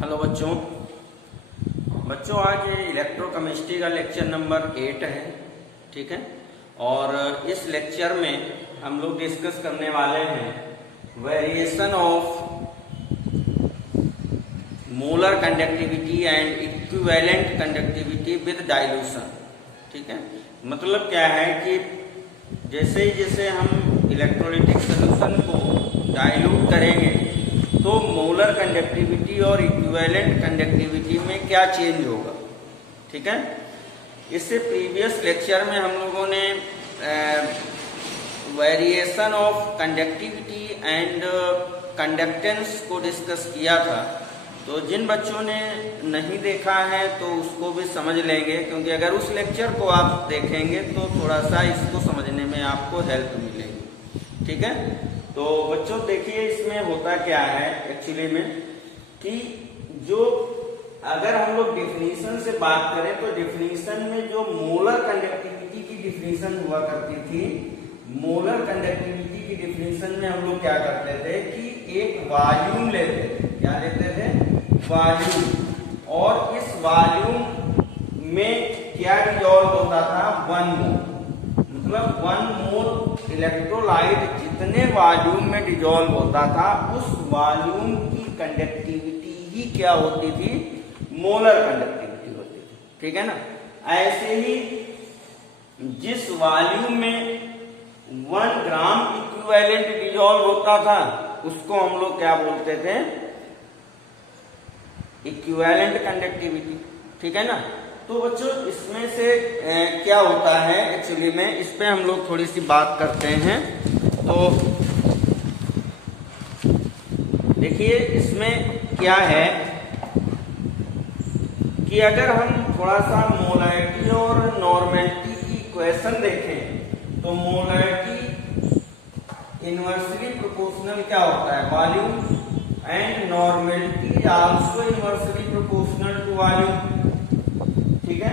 Hello बच्चों आज electrochemistry का लेक्चर नंबर 8 है। ठीक है, और इस लेक्चर में हम लोग डिस्कस करने वाले हैं variation of molar conductivity and equivalent conductivity with dilution. ठीक है, मतलब क्या है कि जैसे हम इलेक्ट्रोलाइटिक सॉल्यूशन को डाइल्यूट करेंगे तो मोलर कंडक्टिविटी और इक्विवेलेंट कंडक्टिविटी में क्या चेंज होगा। ठीक है, इससे प्रीवियस लेक्चर में हम लोगों ने variation of conductivity and conductance को डिस्कस किया था। तो जिन बच्चों ने नहीं देखा है तो उसको भी समझ लेंगे, क्योंकि अगर उस लेक्चर को आप देखेंगे तो थोड़ा सा इसको समझने में आपको हेल्प मिलेगी। ठीक है, तो बच्चों देखिए इसमें होता क्या है एक्चुअली में कि जो अगर हम लोग डिफिनीशन से बात करें तो डिफिनीशन में जो मोलर कंडक्टिविटी की डिफिनीशन हुआ करती थी, मोलर कंडक्टिविटी की डिफिनीशन में हम लोग क्या करते थे कि एक वॉल्यूम लेते थे। क्या लेते थे? वॉल्यूम। और इस वॉल्यूम में क्या डिसॉल्व होता था? 1 मोल। मतलब 1 मोल इलेक्ट्रोलाइट जितने वॉल्यूम में डिसॉल्व होता था उस वॉल्यूम की कंडक्टिविटी ही क्या होती थी? मोलर कंडक्टिविटी होती थी। ठीक है ना। ऐसे ही जिस वॉल्यूम में 1 ग्राम इक्विवेलेंट डिसॉल्व होता था उसको हम लोग क्या बोलते थे? Equivalent conductivity. ठीक है ना। तो बच्चों इसमें से क्या होता है एक्चुअली में, इस पे हम लोग थोड़ी सी बात करते हैं। तो देखिए इसमें क्या है कि अगर हम थोड़ा सा मोलैरिटी और नॉर्मेलिटी की इक्वेशन देखें तो मोलैरिटी इनवर्सली प्रोपोर्शनल क्या होता है? Volume. And normality also inversely proportional to volume. ठीक है,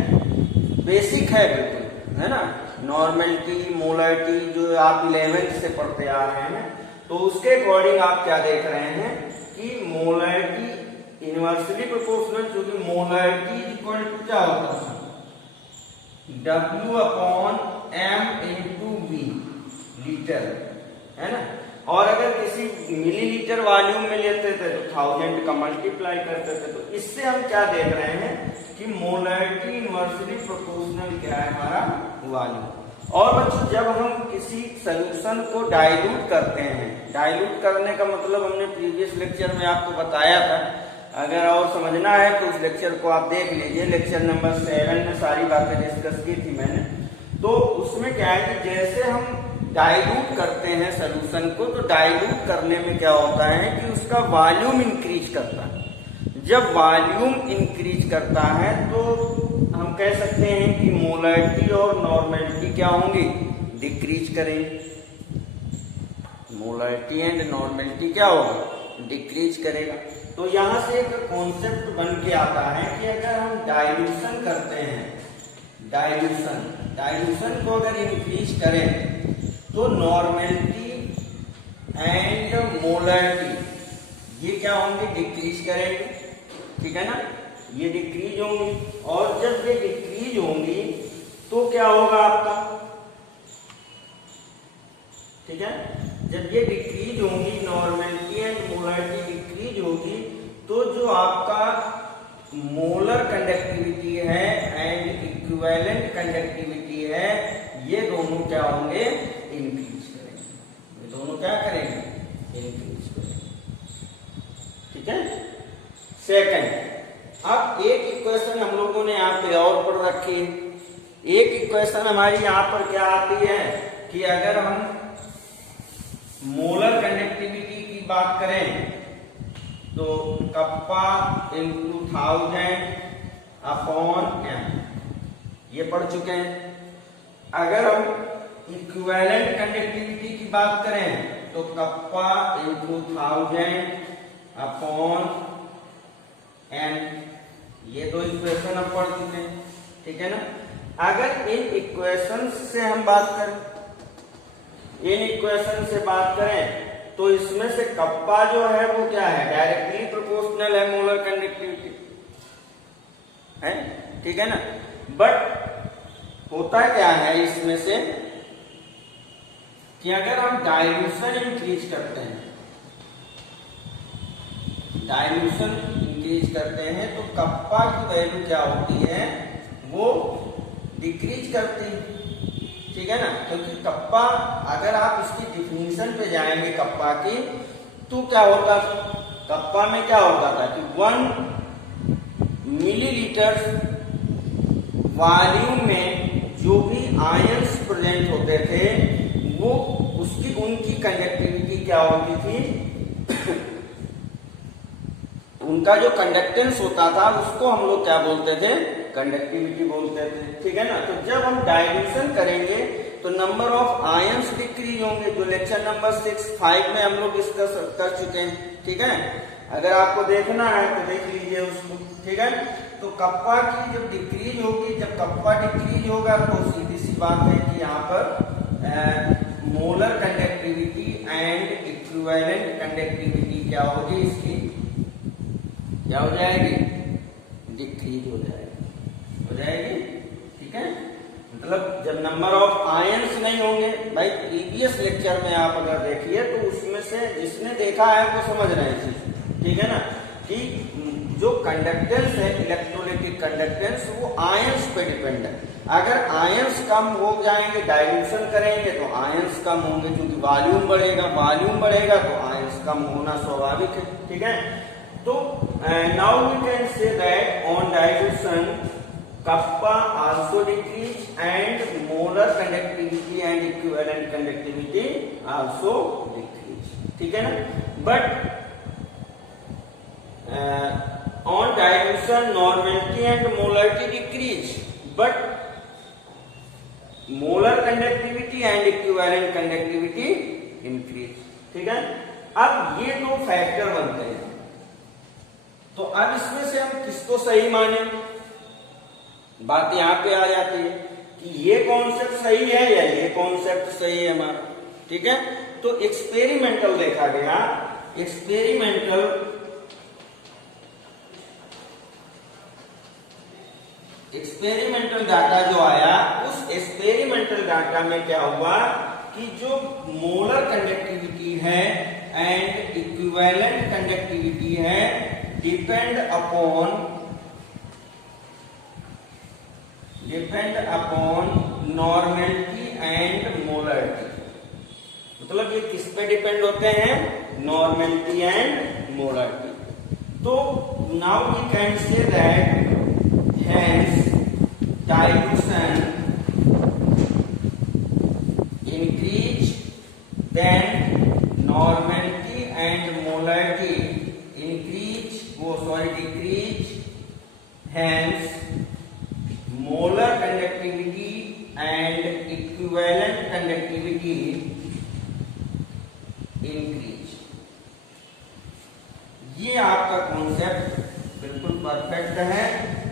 बेसिक है बिल्कुल, है ना। नॉर्मेलिटी मोलैरिटी जो आप 11th से पढ़ते आ रहे हैं तो उसके अकॉर्डिंग आप क्या देख रहे हैं कि मोलैरिटी इनवर्सली प्रोपोर्शनल, क्योंकि मोलैरिटी इक्वल टू क्या होता है? W/m/V लीटर, है ना। और अगर किसी मिलीलीटर वॉल्यूम में लेते थे तो 1000 का मल्टीप्लाई करते थे। तो इससे हम क्या देख रहे हैं कि मोलैरिटी इनवर्सली प्रोपोर्शनल क्या है? हमारा वॉल्यूम। और बच्चों जब हम किसी सॉल्यूशन को डाइल्यूट करते हैं, डाइल्यूट करने का मतलब हमने प्रीवियस लेक्चर में आपको बताया था। अगर और समझना है तो उस लेक्चर को आप देख लीजिए, लेक्चर नंबर 7 में सारी बातें डिस्कस की थी मैंने। तो उसमें क्या है कि जैसे हम डाइल्यूट करते हैं सॉल्यूशन को तो डाइल्यूट करने में क्या होता है कि उसका वॉल्यूम इंक्रीज करता है। जब वॉल्यूम इंक्रीज करता है तो हम कह सकते हैं कि मोलैरिटी और नॉर्मेलिटी क्या होंगी? डिक्रीज करेंगे। मोलैरिटी एंड नॉर्मेलिटी क्या होगा? डिक्रीज करेगा। तो यहां से एक कॉन्सेप्ट बन के आता है कि अगर हम डाइल्यूशन करते हैं, डाइल्यूशन को अगर इंक्रीज करें तो नॉर्मेलिटी एंड मोलैरिटी ये क्या होंगे? डिक्रीज करेंगे। ठीक है ना, ये डिक्रीज होंगी। और जब ये डिक्रीज होंगी तो क्या होगा आपका? ठीक है, जब ये डिक्रीज होंगी, नॉर्मेलिटी एंड मोलैरिटी डिक्रीज होगी तो जो आपका मोलर कंडक्टिविटी है एंड इक्विवेलेंट कंडक्टिविटी है ये दोनों क्या होंगे? इंक्रीज करेंगे। ये दोनों क्या करेंगे? इंक्रीज करेंगे। ठीक है। सेकंड, अब एक इक्वेशन हम लोगों ने यहाँ पे और पढ़ रखी है। एक इक्वेशन हमारी यहाँ पर क्या आती है कि अगर हम मोलर कंडक्टिविटी की बात करें तो कप्पा इंटू 1000 अपॉन m, ये पढ़ चुके हैं। अगर हम इक्विवेलेंट कंडक्टिविटी की बात करें तो कप्पा इंटू 1000 अपॉन n, ये दो इक्वेशन हम पढ़ चुके हैं। ठीक है ना। अगर इन इक्वेशन से हम बात करें, इन इक्वेशन से बात करें तो इसमें से कप्पा जो है वो क्या है? डायरेक्टली प्रोपोर्शनल है मोलर कंडक्टिविटी है, ठीक है ना। बट होता क्या है इसमें से कि अगर हम डाइल्यूशन इंक्रीज करते हैं, डाइल्यूशन इंक्रीज करते हैं तो कप्पा की वैल्यू क्या होती है, वो डिक्रीज करती है, ठीक है ना। क्योंकि कप्पा, अगर आप इसकी डिफिनीशन पे जाएंगे कप्पा की, तो क्या होता, कप्पा में क्या होता था कि 1 मिलीलीटर वॉल्यूम में जो भी आयंस प्रेजेंट होते थे वो उनकी कंडक्टिविटी क्या होती थी उनका जो कंडक्टेंस होता था उसको हम लोग क्या बोलते थे, कंडक्टिविटी बोलते थे, ठीक है ना। तो जब हम डाइल्यूशन करेंगे तो नंबर ऑफ आयंस डिक्रीज होंगे, जो लेक्चर नंबर 6-5 में हम लोग डिस्कस कर चुके हैं, ठीक है। अगर आपको देखना है तो देख लीजिए उसको, ठीक है। तो कप्पा की जब डिक्रीज होगी, जब कप्पा डिक्रीज होगा तो सीधी सी बात है कि यहाँ पर molar conductivity and equivalent conductivity क्या होगी, इसकी क्या हो जाएगी, डिक्रीज हो जाएगी, ठीक है। मतलब जब नंबर ऑफ आयंस नहीं होंगे, भाई प्रीवियस लेक्चर में आप अगर देखिए तो उसमें से जिसने देखा है वो समझ रहे हैं चीज, ठीक है ना, कि जो कंडक्टेंस है, इलेक्ट्रोलाइटिक कंडक्टेंस, वो आयंस पे डिपेंड है। अगर आयंस कम हो जाएंगे, डाइल्यूशन करेंगे तो आयंस कम होंगे, क्योंकि वॉल्यूम बढ़ेगा तो आयंस कम होना स्वाभाविक है, ठीक है। तो now we can say that on dilution kappa also decrease and molar conductivity and equivalent conductivity also decrease, ठीक है ना। But on dilution normality and molarity decrease, but molar conductivity and equivalent conductivity increase, ठीक है। अब ये दो factor बनते हैं, तो अब इसमें से हम किसको सही माने, बात यहां पे आ जाती है कि ये कॉन्सेप्ट सही है या ये कॉन्सेप्ट सही है हमारा, ठीक है। तो एक्सपेरिमेंटल देखा गया, एक्सपेरिमेंटल डाटा जो आया, उस एक्सपेरिमेंटल डाटा में क्या हुआ कि जो मोलर कंडक्टिविटी है एंड इक्विवेलेंट कंडक्टिविटी है depend upon normality and molarity. मतलब ये किस पे डिपेंड होते हैं, नॉर्मेलिटी एंड मोलरिटी। तो now we can say that hence dilution increase, then normality and molarity decrease, hence molar conductivity and equivalent conductivity increase। ये आपका कॉन्सेप्ट बिल्कुल परफेक्ट है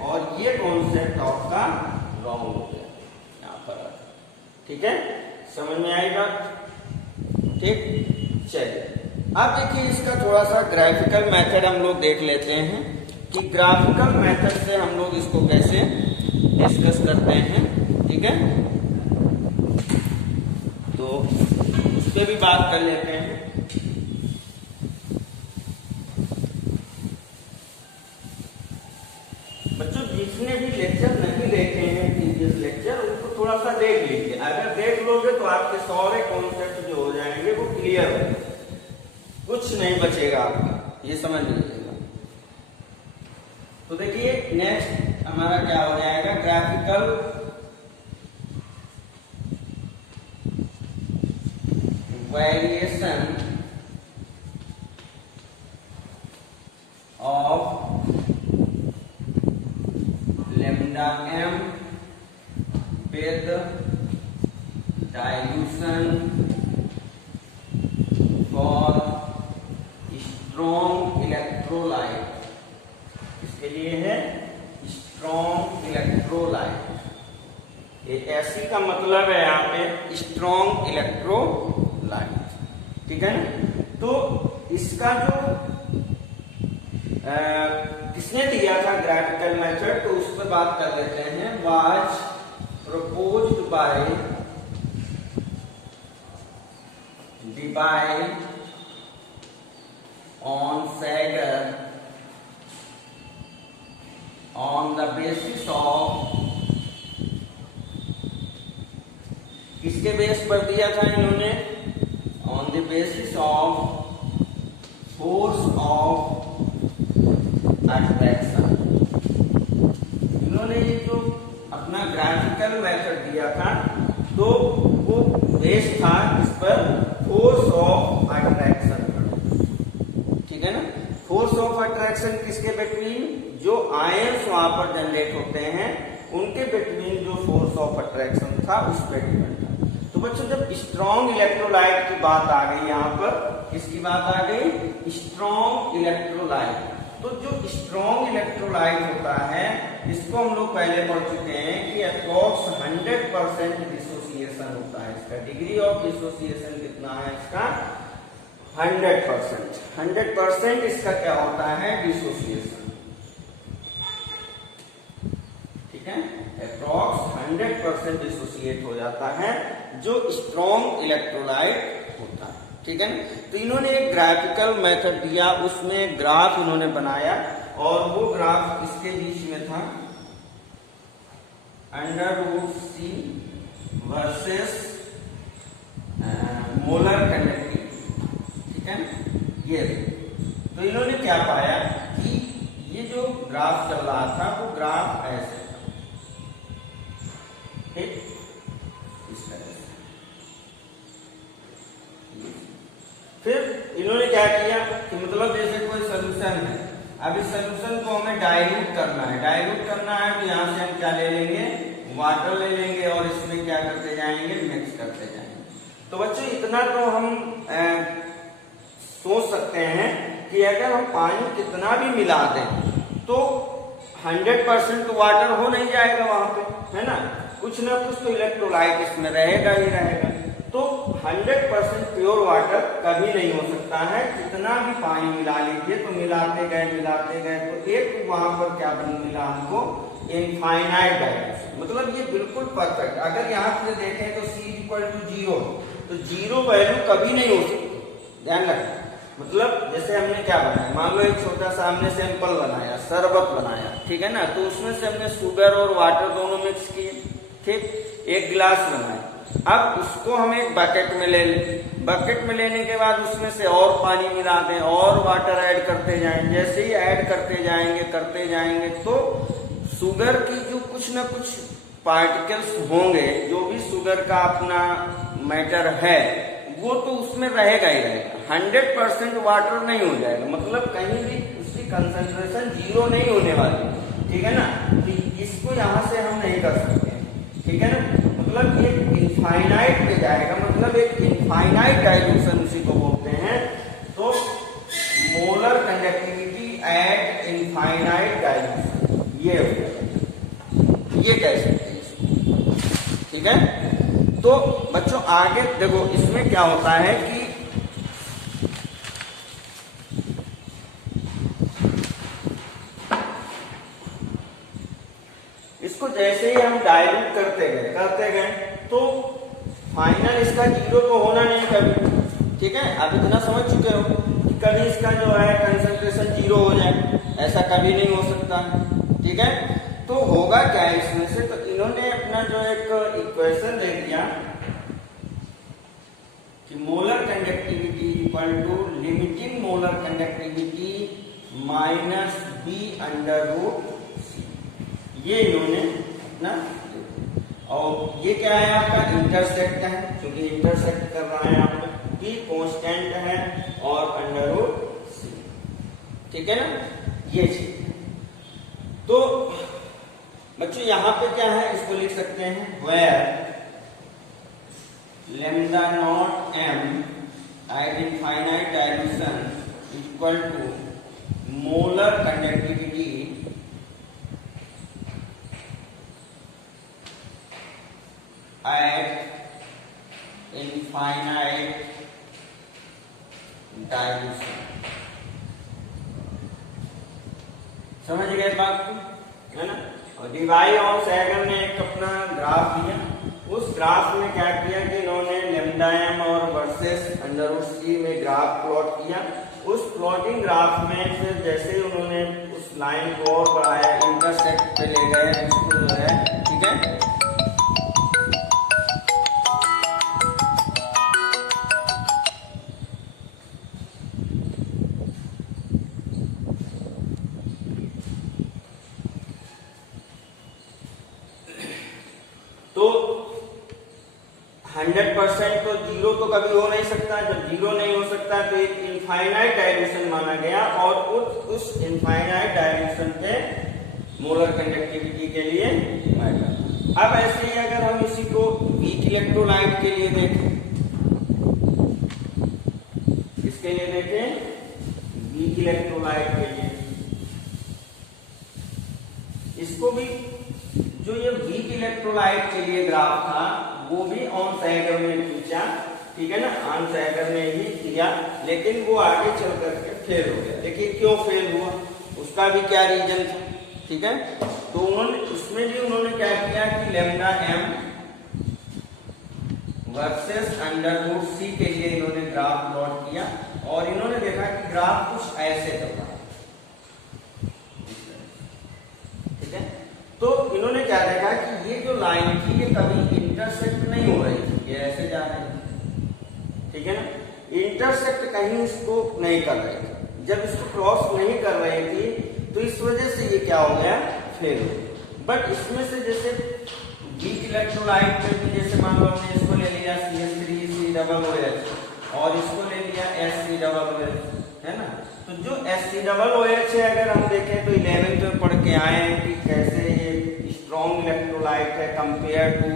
और ये कॉन्सेप्ट आपका रॉन्ग हो गया यहाँ पर, ठीक है। समझ में आई बात, ठीक। चलिए अब देखिए इसका थोड़ा सा ग्राफिकल मेथड हम लोग देख लेते हैं कि ग्राफिकल मेथड से हम लोग इसको कैसे डिस्कस करते हैं, ठीक है। तो उस पर भी बात कर लेते हैं। बच्चों जिसने भी लेक्चर नहीं देखे हैं प्रीवियस लेक्चर, उनको थोड़ा सा देख लीजिए। अगर देख लोगे तो आपके सारे कॉन्सेप्ट जो हो जाएंगे वो क्लियर हो जाएंगे, कुछ नहीं बचेगा आपका, ये समझ लीजिएगा। तो देखिए नेक्स्ट हमारा क्या हो जाएगा, graphical variation of lambda m with dilution for strong electrolyte। इसके लिए है strong electrolyte, ये ऐसी का मतलब है यहाँ पे strong electrolyte, ठीक है ना। तो इसका जो किसने दिया था ग्राफिकल मेथड, तो उस पर बात कर लेते हैं। Was proposed by Debye on Sager on the basis of, किसके बेस पर दिया था इन्होंने, on the basis of force of attraction. इन्होंने ये जो अपना ग्राफिकल मेथड दिया था तो वो बेस था इस पर फोर्स ऑफ अट्रैक्शन पर, ठीक है ना। फोर्स ऑफ अट्रैक्शन किसके बिटवीन, जो आयंस वहां पर जनरेट होते हैं उनके बिटवीन जो फोर्स ऑफ अट्रैक्शन था उस पर डिपेंड था। तो बच्चों जब स्ट्रॉन्ग इलेक्ट्रोलाइट की बात आ गई, यहाँ पर किसकी बात आ गई, स्ट्रॉन्ग इलेक्ट्रोलाइट। तो जो स्ट्रॉन्ग इलेक्ट्रोलाइट होता है इसको हम लोग पहले पढ़ चुके हैं कि अप्रॉक्स 100% डिसोसिएशन होता है। इसका डिग्री ऑफ डिसोसिएशन कितना है, इसका 100%। 100% इसका क्या होता है, डिसोसिएशन, ठीक है। अप्रॉक्स 100% डिसोसिएट हो जाता है जो स्ट्रॉन्ग इलेक्ट्रोलाइट होता है, ठीक है ना। तो इन्होंने एक ग्राफिकल मेथड दिया, उसमें एक ग्राफ इन्होंने बनाया और वो ग्राफ किसके बीच में था, √C वर्सेस मोलर कंडक्टिविटी, ठीक है ना। ये तो इन्होंने क्या पाया कि ये जो ग्राफ चल रहा था वो ग्राफ ऐसे था, ठीक, इस तरह से। फिर इन्होंने क्या किया कि मतलब जैसे कोई सोल्यूशन है, अब इस सोल्यूशन को हमें डाइल्यूट करना है। डाइल्यूट करना है तो यहाँ से हम क्या ले लेंगे, वाटर ले लेंगे और इसमें क्या करते जाएंगे, मिक्स करते जाएंगे। तो बच्चों इतना तो हम सोच सकते हैं कि अगर हम पानी कितना भी मिला दें तो 100% तो वाटर हो नहीं जाएगा वहां पे, है ना। कुछ ना कुछ तो इलेक्ट्रोलाइट इसमें रहेगा ही रहेगा। तो 100% प्योर वाटर कभी नहीं हो सकता है, कितना भी पानी मिला लीजिए। तो मिलाते गए तो एक वहां पर क्या बन मिला हमको, इनफाइनाइट डायमेंशन। मतलब ये बिल्कुल परफेक्ट। अगर यहाँ से देखें तो C = 0, तो 0 वैल्यू कभी नहीं हो सकती, ध्यान रखना। मतलब जैसे हमने क्या बनाया, मान लो एक छोटा सा हमने सैंपल बनाया, शरबत बनाया, ठीक है ना। तो उसमें से हमने शुगर और वाटर दोनों मिक्स किए, ठीक, एक गिलास बनाया। अब उसको हम एक बकेट में ले लें। बकेट में लेने के बाद उसमें से और पानी मिला दें और वाटर ऐड करते जाएं। जैसे ही ऐड करते जाएंगे तो शुगर की जो कुछ ना कुछ पार्टिकल्स होंगे, जो भी शुगर का अपना मैटर है वो तो उसमें रहेगा ही रहेगा। 100% वाटर नहीं हो जाएगा, मतलब कहीं भी उसकी कंसंट्रेशन 0 नहीं होने वाली, ठीक है ना। तो इसको यहाँ से हम नहीं कर सकते, ठीक है ना। मतलब ये इनफाइनाइट पे जाएगा, मतलब एक इनफाइनाइट डाइल्यूशन उसी को बोलते हैं। तो molar conductivity at infinite dilution, ये कह सकते हैं इसको, ठीक है। तो बच्चों आगे देखो इसमें क्या होता है कि इसको जैसे ही हम डाइल्यूट करते गए तो फाइनल इसका 0 तो होना नहीं कभी, ठीक है। आप इतना समझ चुके हो कि कभी इसका जो है कंसंट्रेशन 0 हो जाए, ऐसा कभी नहीं हो सकता, ठीक है। तो होगा क्या इसमें से, तो इन्होंने अपना जो एक इक्वेशन दे दिया कि molar conductivity = limiting molar conductivity -B√C, ये इन्होंने अपना। और ये क्या है आपका, इंटरसेप्ट है, क्योंकि इंटरसेप्ट कर रहा है यहाँ पे, B कांस्टेंट है और √C, ठीक है ना, ये चीज। तो बच्चों यहाँ पे क्या है, इसको लिख सकते हैं where λ0m at infinite dilution = molar conductivity at infinite dilution। समझ गए बात को, है ना। और डीवाई और सैगर ने एक अपना ग्राफ दिया, उस ग्राफ में क्या किया कि इन्होंने लैम्डा एम और वर्सेस अंडर रूट सी में ग्राफ प्लॉट किया। उस प्लॉटिंग ग्राफ में फिर जैसे उन्होंने उस लाइन को और बढ़ाया, इंटरसेक्ट पे ले गए उसको जो है, ठीक है। तो 100% तो जीरो तो कभी हो नहीं सकता, जब जीरो नहीं हो सकता तो एक इनफाइनाइट डायल्यूशन माना गया और उस इनफाइनाइट डायल्यूशन पे मोलर कंडक्टिविटी के लिए मैटर। अब ऐसे ही अगर हम इसी को वीक इलेक्ट्रोलाइट के लिए देखें, इसके लिए देखें वीक इलेक्ट्रोलाइट के लिए, इसको भी जो ये वीक इलेक्ट्रोलाइट के लिए ग्राफ था वो भी ऑन सैगर ने खींचा, ठीक है ना, ऑन सैगर ने ही किया, लेकिन वो आगे चल करके फेल हो गया। देखिए क्यों फेल हुआ, उसका भी क्या रीजन था, ठीक है। तो उन्होंने उसमें भी उन्होंने क्या किया कि lambda M versus under root C के लिए इन्होंने ग्राफ प्लॉट किया और इन्होंने देखा कि ग्राफ कुछ ऐसे चल रहा है, ठीक है। तो इन्होंने क्या देखा कि ये जो लाइन थी ये कभी इंटरसेक्ट नहीं हो रही थी, ये ऐसे जा रही थी, ठीक है ना, इंटरसेक्ट कहीं इसको नहीं कर रही थी। जब इसको क्रॉस नहीं कर रही थी तो इस वजह से ये क्या हो गया, फेल हो गया। बट इसमें से जैसे वीक इलेक्ट्रोलाइट में भी जैसे मान लो हमने इसको ले लिया CH3COOH और इसको ले लिया SC-OH, है ना। तो जो SC-OH है अगर हम देखें तो 11th में पढ़ के आए हैं कि कैसे ये स्ट्रॉन्ग इलेक्ट्रोलाइट है कंपेयर टू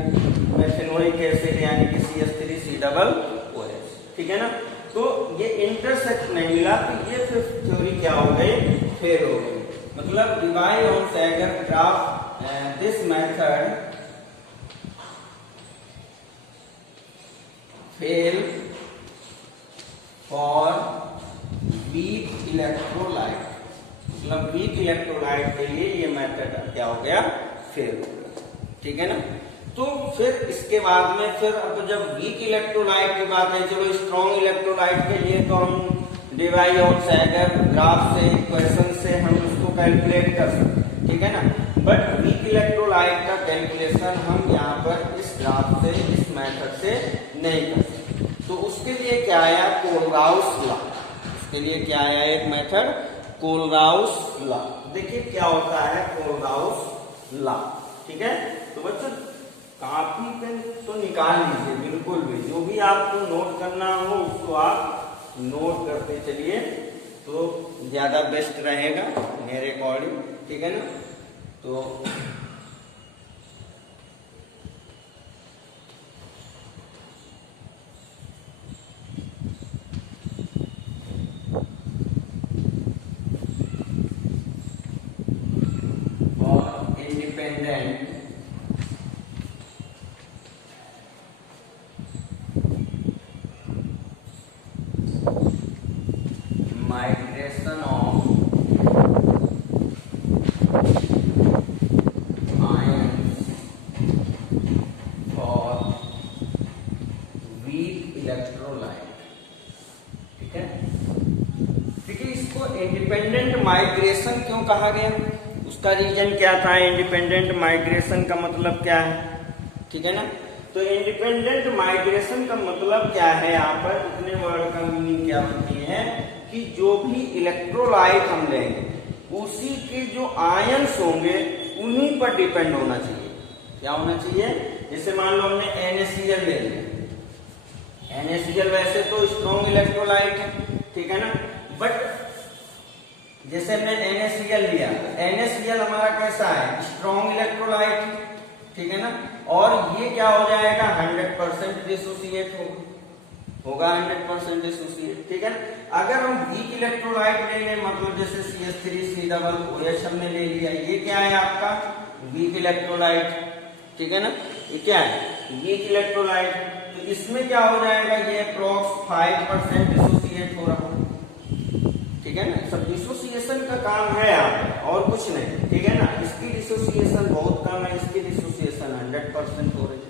मेथेनोइक एसिड यानी कि CH3COOH, ठीक है ना। तो ये इंटरसेक्ट नहीं मिला तो ये फिर थ्योरी क्या हो गई, फेल हो गई। मतलब डीवाई और सैगर graph this method fail for weak electrolyte, मतलब वीक इलेक्ट्रोलाइट के लिए ये मेथड क्या हो गया, फेल हो गया, ठीक है ना। तो फिर इसके बाद में फिर अब जब वीक इलेक्ट्रोलाइट की बात है, चलो स्ट्रॉन्ग इलेक्ट्रोलाइट के लिए तो हम डीवाई और सैगर ग्राफ से इक्वेशन से हम उसको कैलकुलेट कर सकते हैं, ठीक है ना। बट वीक इलेक्ट्रोलाइट का कैलकुलेशन हम यहाँ पर इस ग्राफ से, इस मेथड से नहीं कर सकते। तो उसके लिए क्या आया, कोलराउस लॉ। उसके लिए क्या आया, एक मेथड कोलराउस लॉ। देखिए क्या होता है कोलराउस लॉ, ठीक है। तो बच्चों कॉपी पेन तो निकाल लीजिए बिल्कुल भी, जो भी आपको नोट करना हो उसको आप नोट करते चलिए तो ज्यादा बेस्ट रहेगा मेरे अकॉर्डिंग, ठीक है ना। तो और independent migration of ions for weak electrolyte, ठीक है। देखिए इसको इंडिपेंडेंट माइग्रेशन क्यों कहा गया, उसका रीजन क्या था, इंडिपेंडेंट माइग्रेशन का मतलब क्या है, ठीक है ना। तो इंडिपेंडेंट माइग्रेशन का मतलब क्या है, यहाँ पर इतने वर्ड का मीनिंग क्या होती है कि जो भी इलेक्ट्रोलाइट हम लेंगे उसी के जो आयंस होंगे उन्हीं पर डिपेंड होना चाहिए। क्या होना चाहिए, जैसे मान लो हमने NaCl ले लिया, NaCl वैसे तो स्ट्रॉन्ग इलेक्ट्रोलाइट है, ठीक है ना। बट जैसे हमने NaCl लिया, NaCl हमारा कैसा है, स्ट्रॉन्ग इलेक्ट्रोलाइट, ठीक है ना। और ये क्या हो जाएगा, 100% डिसोसिएट होगा 100% डिसोसिएट, ठीक है। अगर हम वीक इलेक्ट्रोलाइट ले लें, मतलब जैसे CH3COOH हमने ले लिया, ये क्या है आपका वीक इलेक्ट्रोलाइट, ठीक है ना। ये क्या है, वीक इलेक्ट्रोलाइट। तो इसमें क्या हो जाएगा, ये अप्रॉक्स 5% डिसोसिएट हो रहा है, ठीक है ना। सब डिसोसिएशन का काम है आप और कुछ कुछ नहीं, ठीक है ना। इसकी डिसोसिएशन बहुत कम है, इसकी डिसोसिएशन 100% हो रही है,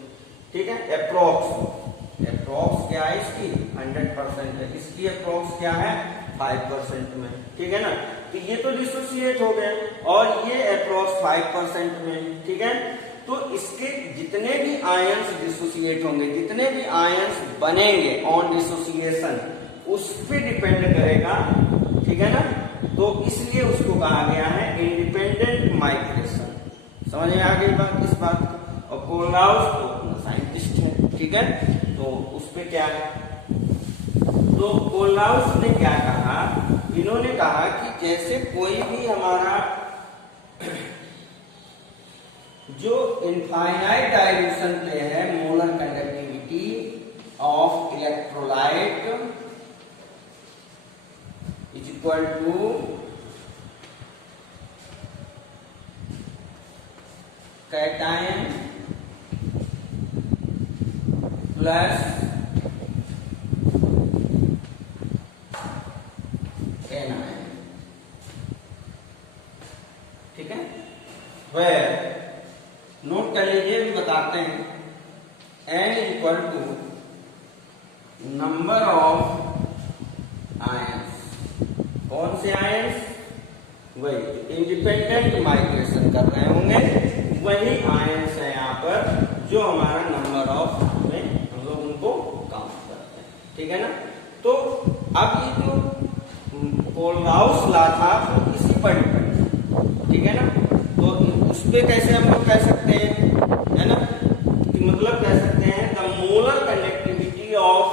ठीक है। अप्रोक्स क्या है इसकी 100% है, इसकी अप्रोक्स क्या है 5% में, ठीक है ना। तो ये तो डिसोसिएट हो गए और ये अप्रोक्स 5% में, ठीक है। तो इसके जितने भी आयंस डिसोसिएट होंगे, जितने भी आयंस बनेंगे ऑन डिसोसिएशन, उस पे डिपेंड करेगा, ठीक है ना। तो इसलिए उसको कहा गया है इंडिपेंडेंट माइग्रेशन। समझ में आ गई बात इस बात की। और कोलराउस तो अपना साइंटिस्ट है, ठीक है, तो उस पे क्या है, तो कोलराउस ने क्या कहा, इन्होंने कहा कि जैसे कोई भी हमारा जो इनफाइनाइट डायल्यूशन पे है molar conductivity of electrolyte is equal to cation plus anion, ठीक है। वह नोट कर लीजिए, भी बताते हैं। n equal to number of ions, कौन से आयंस, वही इंडिपेंडेंट माइग्रेशन कर रहे होंगे वही आयंस है यहाँ पर, जो हमारा नंबर ऑफ में हम लोग उनको काउंट करते हैं, ठीक है ना। तो अब ये जो कोलराउस ला था तो इसी पर डिपेंड, ठीक है ना। तो उस पे कैसे हम लोग कह सकते हैं, है ना, कि मतलब कह सकते हैं the molar conductivity of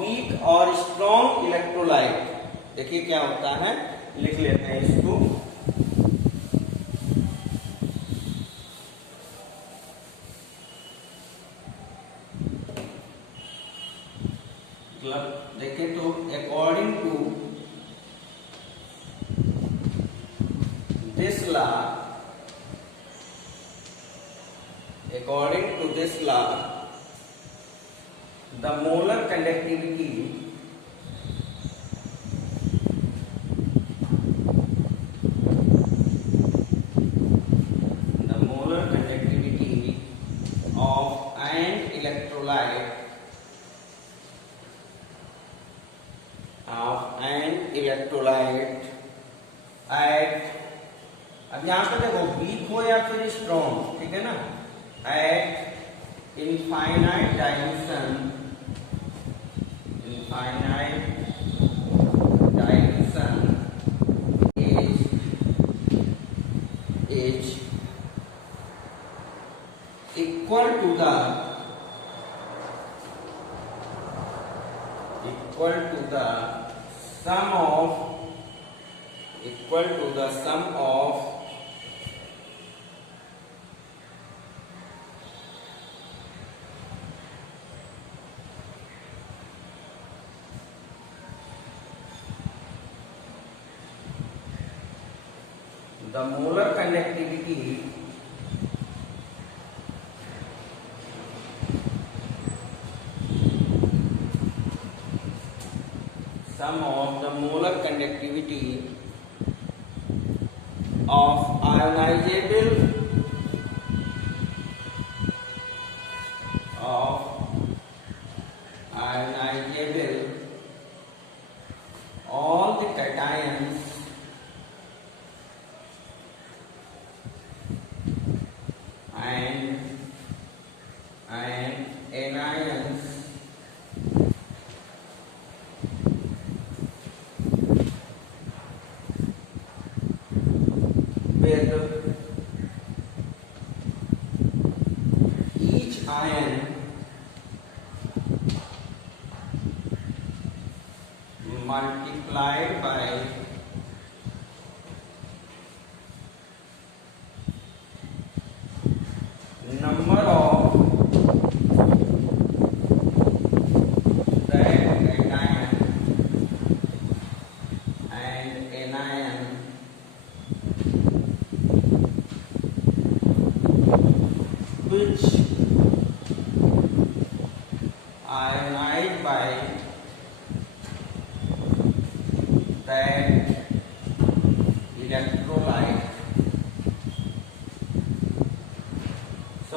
weak और स्ट्रॉन्ग इलेक्ट्रोलाइट। देखिए क्या होता है, लिख लेते हैं इसको। मतलब देखिए तो according to this law, according to this law, the molar conductivity of an electrolyte at, अब यहां पे देखो वीक हो या फिर स्ट्रॉन्ग, ठीक है ना, eight infinite dilution, is equal to the sum of the molar conductivity sum of the molar conductivity of ionizable all the cations and anions with each ion multiplied by number of that cation and anion which ionized by that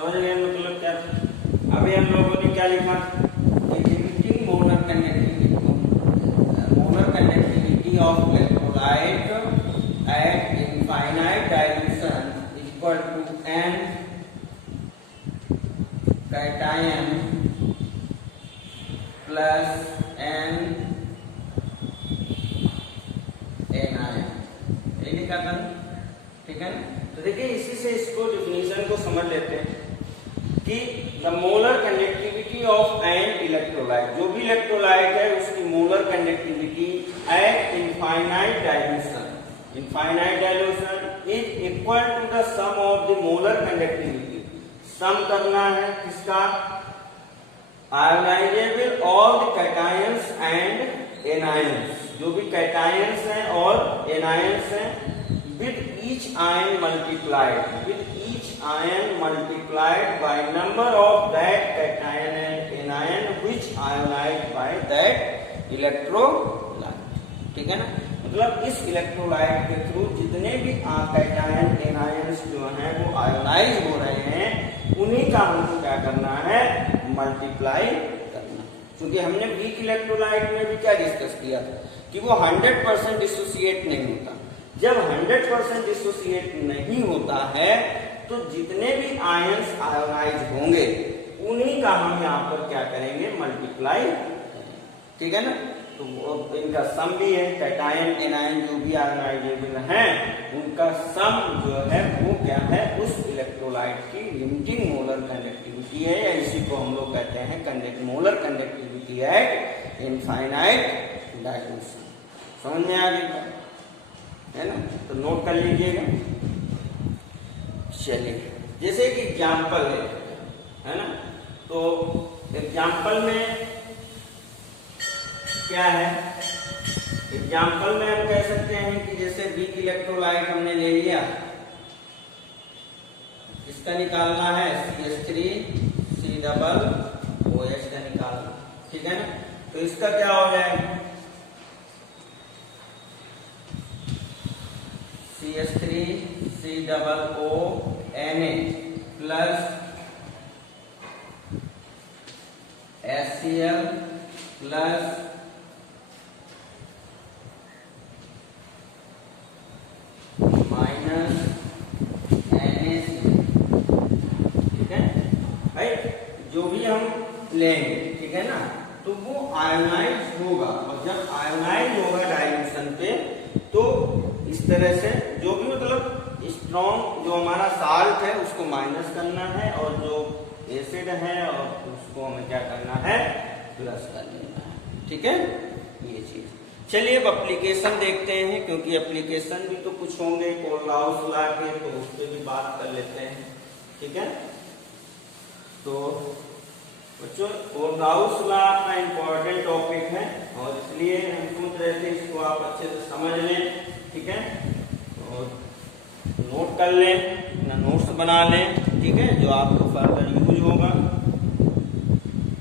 समझ गए मतलब क्या था? अभी हम लोगों ने क्या लिखा कि limiting molar conductivity of electrolyte at infinite dilution equal to n cation plus n anion, ये लिखा था, ठीक है ना। तो देखिए इसी से इसको डिफिनीशन को समझ लेते हैं कि the molar conductivity of an electrolyte, जो भी इलेक्ट्रोलाइट है उसकी molar conductivity at infinite dilution is equal to the sum of the molar conductivity. Sum करना है किसका? Ionizable all the cations and anions, जो भी कैटायंस हैं और एनायंस हैं, with each ion multiplied by number of that cation and anion which ionized by that electrolyte, ठीक है ना। मतलब इस इलेक्ट्रोलाइट के थ्रू जितने भी कैटायन एनायंस जो हैं वो आयोनाइज हो रहे हैं, उन्हीं का हमको क्या करना है? मल्टीप्लाई करना। क्योंकि हमने वीक इलेक्ट्रोलाइट में भी क्या डिस्कस किया था कि वो 100% डिसोसिएट नहीं होता। जब 100% डिसोसिएट नहीं होता है तो जितने भी आयंस आयोनाइज होंगे उन्हीं का हम यहाँ पर क्या करेंगे? मल्टीप्लाई करेंगे, ठीक है ना। तो इनका सम भी है, कैटायन एनायन जो भी आयोनाइजेबल हैं उनका सम जो है वो क्या है? उस इलेक्ट्रोलाइट की लिमिटिंग मोलर कंडक्टिविटी है, या इसी को हम लोग कहते हैं molar conductivity at infinite dilution. समझ में आ गई है ना? तो नोट कर लीजिएगा। चलिए जैसे कि एग्जाम्पल है ना, तो एग्जाम्पल में क्या है? एग्जाम्पल में हम कह सकते हैं कि जैसे वीक इलेक्ट्रोलाइट हमने ले लिया, इसका निकालना है CH3 COOH का निकालना, ठीक है ना। तो इसका क्या हो जाएगा? CH3 COONA plus HCl plus minus NaCl, ठीक है भाई। जो भी हम लेंगे, ठीक है ना, तो वो आयोनाइज होगा, और जब आयोनाइज होगा डाइल्यूशन पे तो इस तरह से जो भी मतलब स्ट्रॉन्ग जो हमारा साल्ट है उसको माइनस करना है, और जो एसिड है और उसको हमें क्या करना है? प्लस कर लेना है, ठीक है ये चीज। चलिए अब एप्लीकेशन देखते हैं, क्योंकि एप्लीकेशन भी तो कुछ होंगे कोलराउस लॉ के, तो उस पर भी बात कर लेते हैं, ठीक है। तो बच्चों कोलराउस लॉ अपना इम्पोर्टेंट टॉपिक है, और इसलिए हम सोच रहे थे इसको आप अच्छे से समझ लें, ठीक है। और नोट कर लें, ना नोट्स बना लें, ठीक है, जो आपको फर्दर यूज होगा।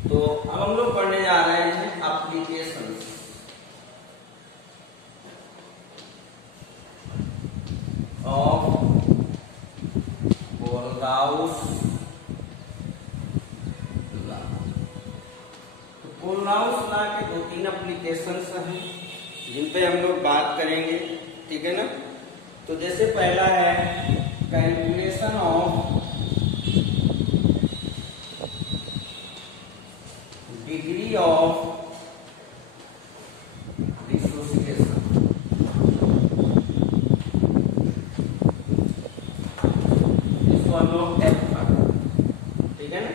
तो अब हम लोग पढ़ने जा रहे हैं एप्लीकेशन ऑफ कोलराउस लॉ। तो कोलराउस लॉ के 2-3 एप्लीकेशंस हैं जिन पे हम लोग बात करेंगे, ठीक है ना। तो जैसे पहला है calculation of degree of dissociation, इसको हम लोग ठीक है ना।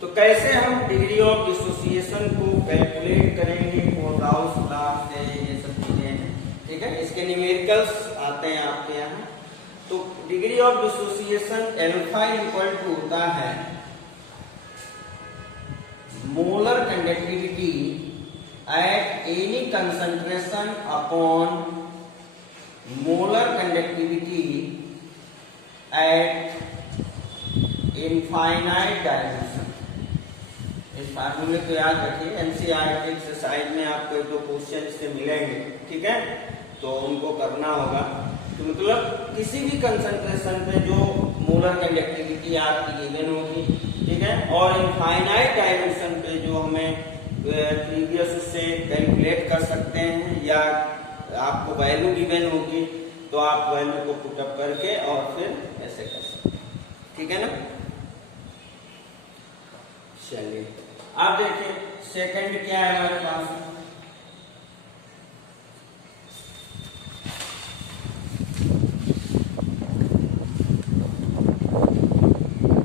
तो कैसे हम डिग्री ऑफ डिसोसिएशन को कैलकुलेट करेंगे कोलराउस लॉ से, ये सब चीजें हैं, ठीक है। इसके न्यूमेरिकल्स आते हैं आपके यहाँ। तो degree of dissociation alpha equal to होता है molar conductivity at any concentration upon molar conductivity at infinite dilution. इस फार्मूले को याद रखिए, एनसीईआरटी एक्सरसाइज में आपको 2 क्वेश्चन से मिलेंगे, ठीक है, तो उनको करना होगा। तो मतलब किसी भी कंसंट्रेशन पे जो मोलर कंडक्टिविटी आपकी गिवन होगी, ठीक है। और इनफाइनाइट डायल्यूशन पे जो हमें प्रीवियस से कैलकुलेट कर सकते हैं या आपको वैल्यू गिवन होगी तो आप वैल्यू को पुटअप करके और फिर ऐसे कर सकते हैं, ठीक है ना। चलिए आप देखिए सेकंड क्या है हमारे पास,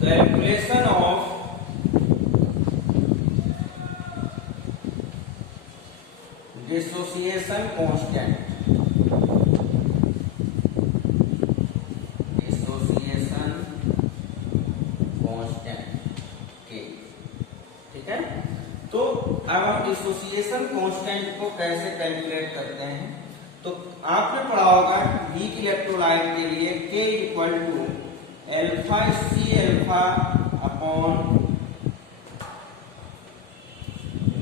calculation of dissociation constant, dissociation constant के, ठीक है। तो अब हम डिसोसिएशन कांस्टेंट को कैसे कैलकुलेट करते हैं, तो आपने पढ़ा होगा वीक इलेक्ट्रोलाइट के लिए K equal to alpha C alpha upon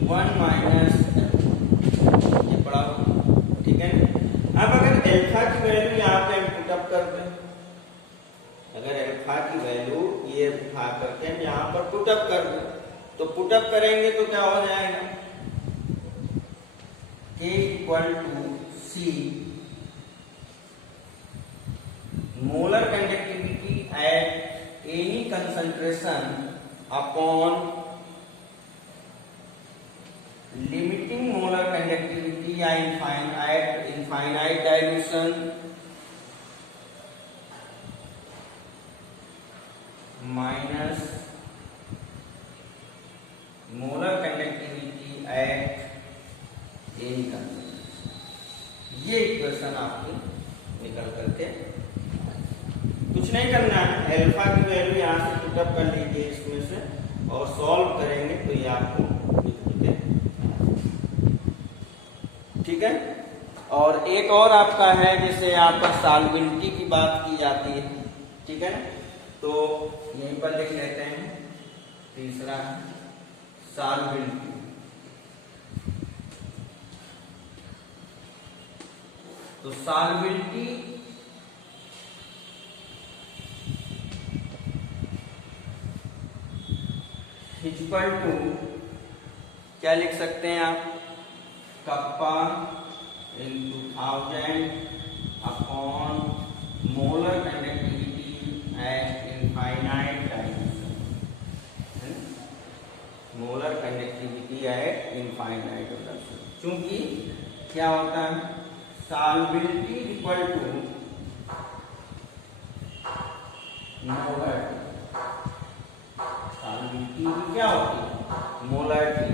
1 minus, ये पढ़ा, ठीक है। अब अगर अल्फा की वैल्यू यहाँ पे हम पुटअप कर दें, अगर अल्फा की वैल्यू ये उठा करके हम यहाँ पर पुटअप कर दें तो पुटअप करेंगे तो क्या हो जाएगा, K equal to C molar conductivity at any concentration upon limiting molar conductivity या infinite dilution minus molar conductivity at any concentration. ये इक्वेशन आपकी निकल करके कुछ नहीं करना है, अल्फा की वैल्यू यहाँ से पुटअप कर लीजिए इसमें से और सॉल्व करेंगे तो ये आपको दिखते, ठीक है। और एक और आपका है जैसे यहाँ पर सॉल्युबिलिटी की बात की जाती है, ठीक है ना, तो यहीं पर लिख लेते हैं तीसरा सॉल्युबिलिटी। तो सॉल्युबिलिटी इक्वल टू क्या लिख सकते हैं आप, kappa into 1000 upon molar conductivity at infinite dilution, molar conductivity at infinite dilution. क्योंकि क्या होता है सॉल्युबिलिटी इक्वल टू मोलर, क्या होती है मोलरिटी,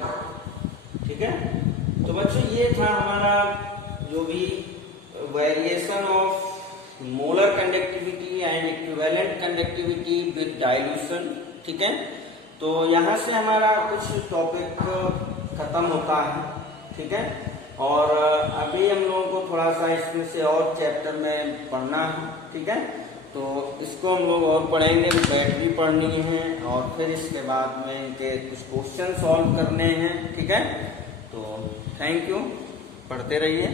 ठीक है। तो बच्चों ये था हमारा जो भी variation of molar conductivity and equivalent conductivity with dilution, ठीक है। तो यहाँ से हमारा कुछ टॉपिक खत्म होता है, ठीक है। और अभी हम लोगों को थोड़ा सा इसमें से और चैप्टर में पढ़ना है, ठीक है। तो इसको हम लोग और पढ़ेंगे, बैटरी पढ़नी है और फिर इसके बाद में इनके कुछ क्वेश्चन सॉल्व करने हैं, ठीक है। तो थैंक यू, पढ़ते रहिए।